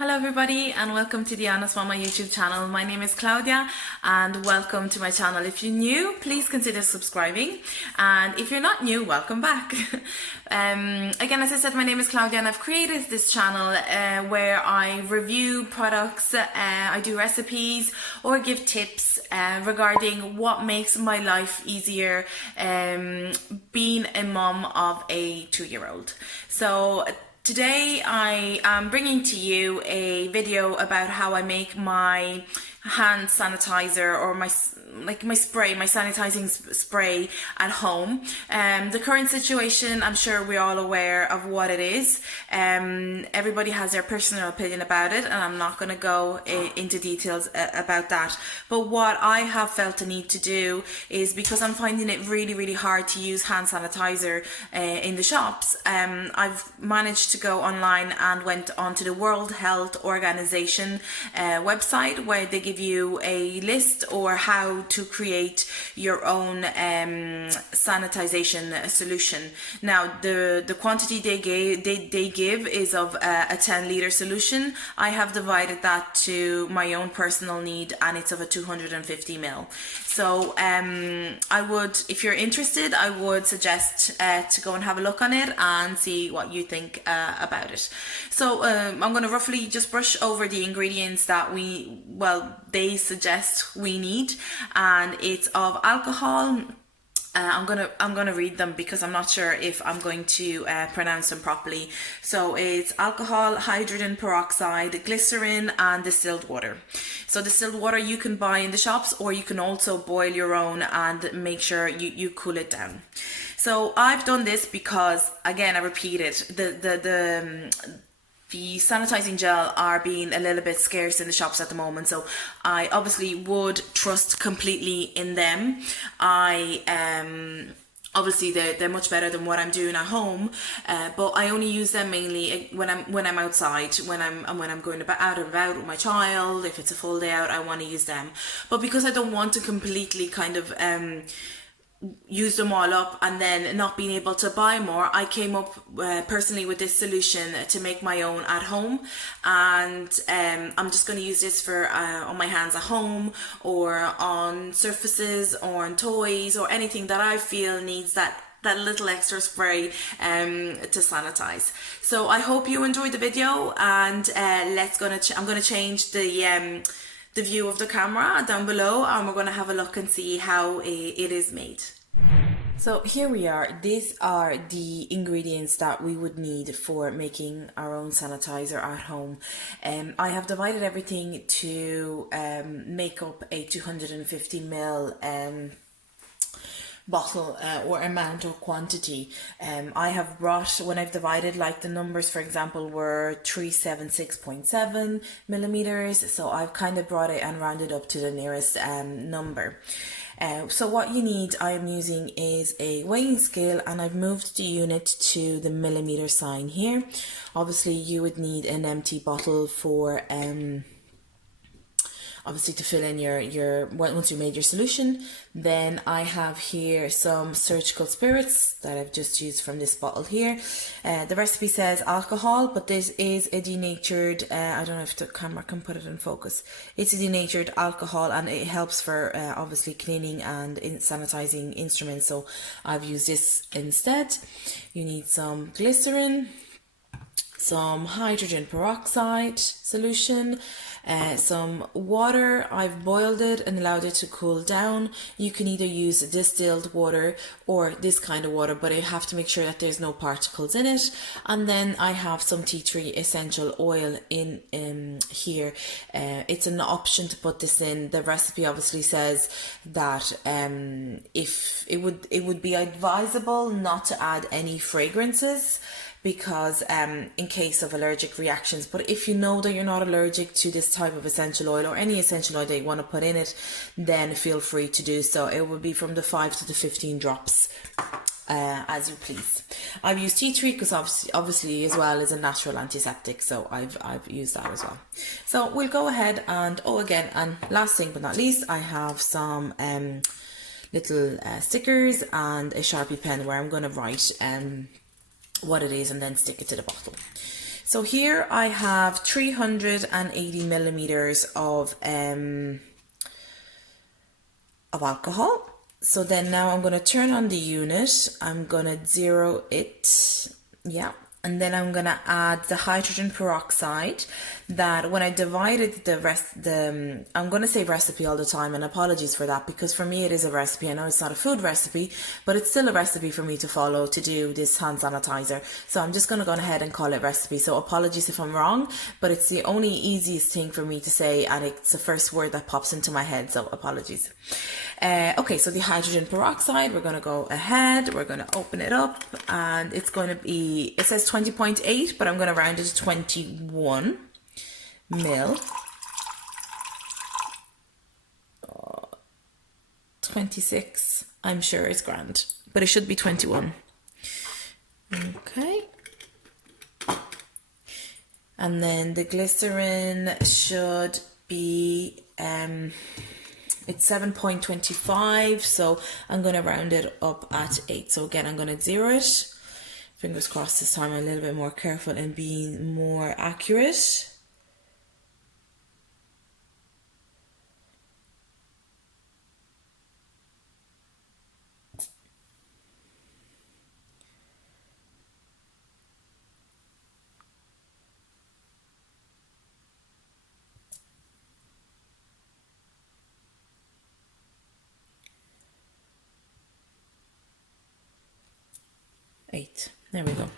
Hello everybody and welcome to the Honest Mama YouTube channel. My name is Claudia and welcome to my channel. If you're new, please consider subscribing, and if you're not new, welcome back. Again, as I said, my name is Claudia and I've created this channel where I review products, I do recipes or give tips regarding what makes my life easier being a mom of a 2-year-old. So today I am bringing to you a video about how I make my hand sanitizer or my sanitizing spray at home. The current situation, I'm sure we're all aware of what it is. Everybody has their personal opinion about it, and I'm not going to go into details about that. But what I have felt the need to do is, because I'm finding it really hard to use hand sanitizer in the shops, I've managed to go online and went onto the World Health Organization website, where they give you a list or how to create your own sanitization solution. Now the quantity they give is of a 10-liter solution. I have divided that to my own personal need, and it's of a 250 ml. So I would, if you're interested, I would suggest to go and have a look on it and see what you think about it. So I'm going to roughly just brush over the ingredients that they suggest we need, and it's of alcohol. I'm gonna read them because I'm not sure if I'm going to pronounce them properly. So it's alcohol, hydrogen peroxide, glycerin, and distilled water. So distilled water you can buy in the shops, or you can also boil your own and make sure you cool it down. So I've done this because, again, I repeat it, the sanitizing gel are being a little bit scarce in the shops at the moment, so I obviously would trust completely in them. Obviously they're much better than what I'm doing at home, but I only use them mainly when I'm outside, when I'm going out and about with my child. If it's a full day out, I want to use them. But because I don't want to completely kind of use them all up and then not being able to buy more, I came up personally with this solution to make my own at home. And I'm just going to use this for on my hands at home, or on surfaces, or on toys, or anything that I feel needs that little extra spray to sanitize. So I hope you enjoyed the video, and I'm going to change the view of the camera down below, and we're going to have a look and see how it is made. So here we are. These are the ingredients that we would need for making our own sanitizer at home. I have divided everything to make up a 250 ml bottle or amount or quantity. I have brought, when I've divided, like the numbers, for example, were 376.7 millimeters, so I've kind of brought it and rounded up to the nearest number. So what you need, I am using, is a weighing scale, and I've moved the unit to the millimeter sign here. Obviously you would need an empty bottle for obviously to fill in your once you made your solution. Then I have here some surgical spirits that I've just used from this bottle here. The recipe says alcohol, but this is a denatured, I don't know if the camera can put it in focus. It's a denatured alcohol, and it helps for obviously cleaning and sanitizing instruments, so I've used this instead. You need some glycerin, some hydrogen peroxide solution, some water. I've boiled it and allowed it to cool down. You can either use distilled water or this kind of water, but I have to make sure that there's no particles in it. And then I have some tea tree essential oil in here. It's an option to put this in. The recipe obviously says that if it would be advisable not to add any fragrances, because in case of allergic reactions. But if you know that you're not allergic to this type of essential oil, or any essential oil that you want to put in it, then feel free to do so. It will be from the 5 to the 15 drops, as you please. I've used tea tree because obviously as well is a natural antiseptic, so I've used that as well. So we'll go ahead and, and last thing but not least, I have some little stickers and a Sharpie pen where I'm going to write what it is and then stick it to the bottle. So here I have 380 milliliters of alcohol. So then now I'm going to turn on the unit. I'm going to zero it. Yeah. And then I'm going to add the hydrogen peroxide that when I divided I'm going to say recipe all the time, and apologies for that, because for me it is a recipe. I know it's not a food recipe, but it's still a recipe for me to follow to do this hand sanitizer. So I'm just going to go ahead and call it recipe. So apologies if I'm wrong, but it's the only easiest thing for me to say, and it's the first word that pops into my head. So apologies. Okay, so the hydrogen peroxide, we're going to go ahead, we're going to open it up, and it's going to be, it says 20.8, but I'm going to round it to 21 mil. 26, I'm sure is grand, but it should be 21. Okay. And then the glycerin should be, it's 7.25, so I'm going to round it up at 8. So again, I'm going to zero it. Fingers crossed this time I'm a little bit more careful in being more accurate. There we go.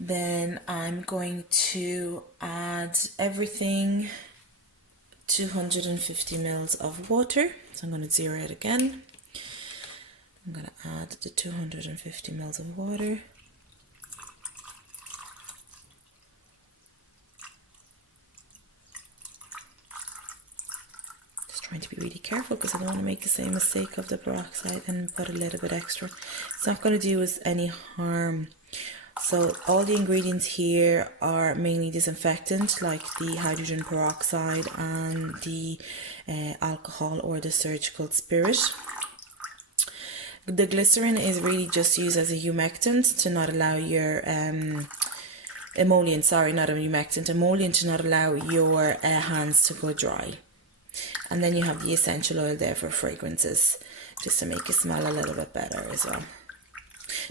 Then I'm going to add everything, 250 mils of water. So I'm going to zero it again. I'm going to add the 250 mils of water. Trying to be really careful because I don't want to make the same mistake of the peroxide and put a little bit extra. It's not going to do us any harm. So all the ingredients here are mainly disinfectant, like the hydrogen peroxide and the alcohol or the surgical spirit. The glycerin is really just used as a humectant to not allow your emollient to not allow your hands to go dry. And then you have the essential oil there for fragrances, just to make it smell a little bit better as well.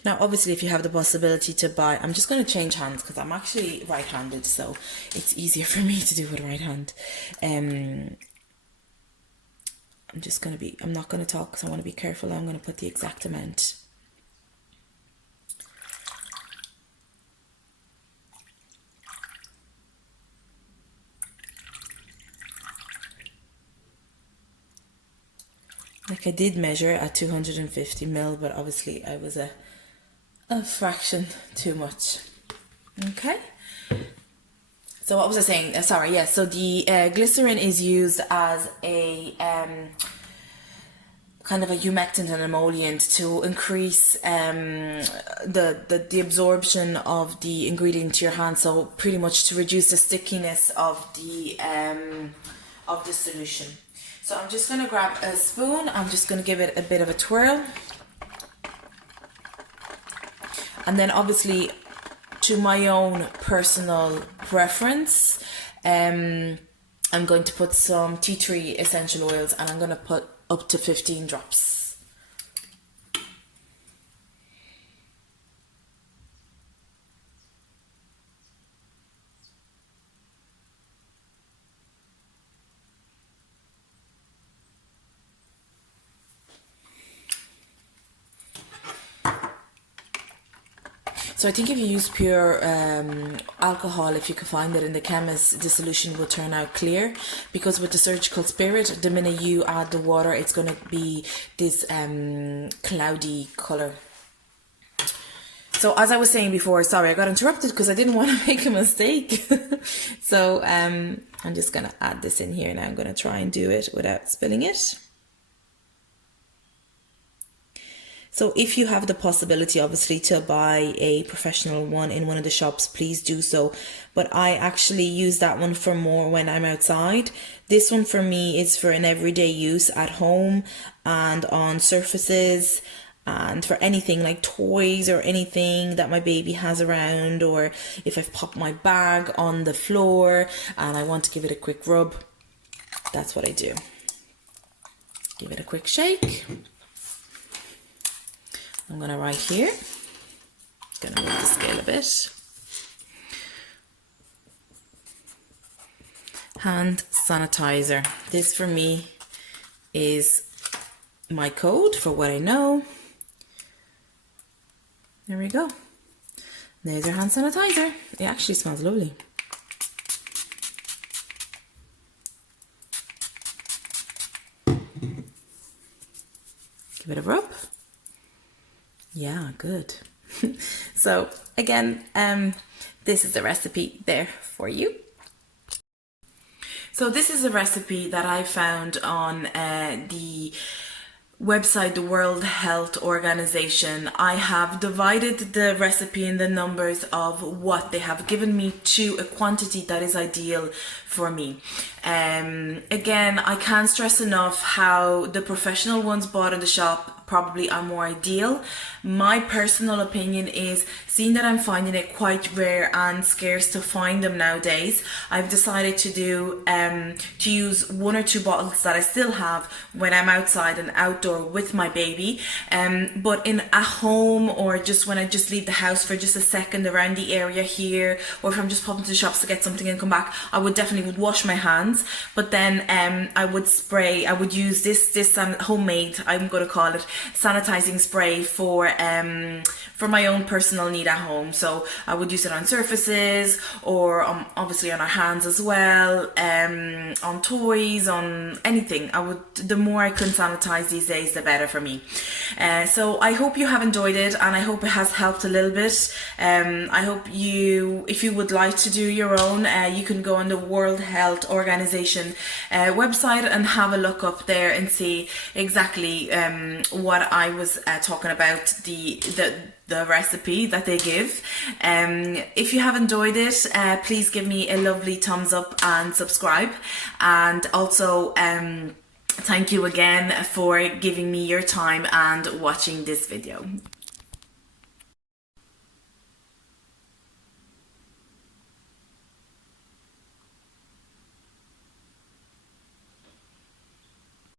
Now, obviously, if you have the possibility to buy, I'm just going to change hands because I'm actually right-handed, so it's easier for me to do with right hand. I'm not going to talk because I want to be careful. I'm going to put the exact amount. Like I did measure at 250 mil, but obviously I was a fraction too much. Okay. So what was I saying? Sorry, yes. So the glycerin is used as a kind of a humectant and emollient to increase the absorption of the ingredient to your hand. So pretty much to reduce the stickiness of the solution. So I'm just going to grab a spoon. I'm just going to give it a bit of a twirl. And then obviously, to my own personal preference, I'm going to put some tea tree essential oils, and I'm going to put up to 15 drops. So I think if you use pure alcohol, if you can find it in the chemist, the solution will turn out clear. Because with the surgical spirit, the minute you add the water, it's going to be this cloudy colour. So as I was saying before, sorry, I got interrupted because I didn't want to make a mistake. So I'm just going to add this in here now. I'm going to try and do it without spilling it. So if you have the possibility, obviously, to buy a professional one in one of the shops, please do so. But I actually use that one for more when I'm outside. This one for me is for an everyday use at home and on surfaces And for anything like toys or anything that my baby has around, or if I've popped my bag on the floor and I want to give it a quick rub, that's what I do. Give it a quick shake. I'm gonna write here. Gonna move the scale a bit. Hand sanitizer. This for me is my code for what I know. There we go. There's your hand sanitizer. It actually smells lovely. Give it a rub. Yeah, good. So again, this is the recipe there for you. So this is a recipe that I found on the website, the World Health Organization. I have divided the recipe in the numbers of what they have given me to a quantity that is ideal for me. Again, I can't stress enough how the professional ones bought in the shop probably are more ideal. My personal opinion is, seeing that I'm finding it quite rare and scarce to find them nowadays, I've decided to do to use 1 or 2 bottles that I still have when I'm outside and outdoor with my baby, but in at home, or just when I just leave the house for just a second around the area here, or if I'm just popping to the shops to get something and come back, I would definitely wash my hands. But then I would use this homemade, I'm going to call it, sanitizing spray for my own personal need at home. So I would use it on surfaces, or obviously on our hands as well, on toys, on anything. The more I can sanitize these days, the better for me. So I hope you have enjoyed it, and I hope it has helped a little bit. I hope if you would like to do your own, you can go on the World Health Organization website and have a look up there and see exactly what I was talking about, the recipe that they give. If you have enjoyed it, please give me a lovely thumbs up and subscribe. And also thank you again for giving me your time and watching this video.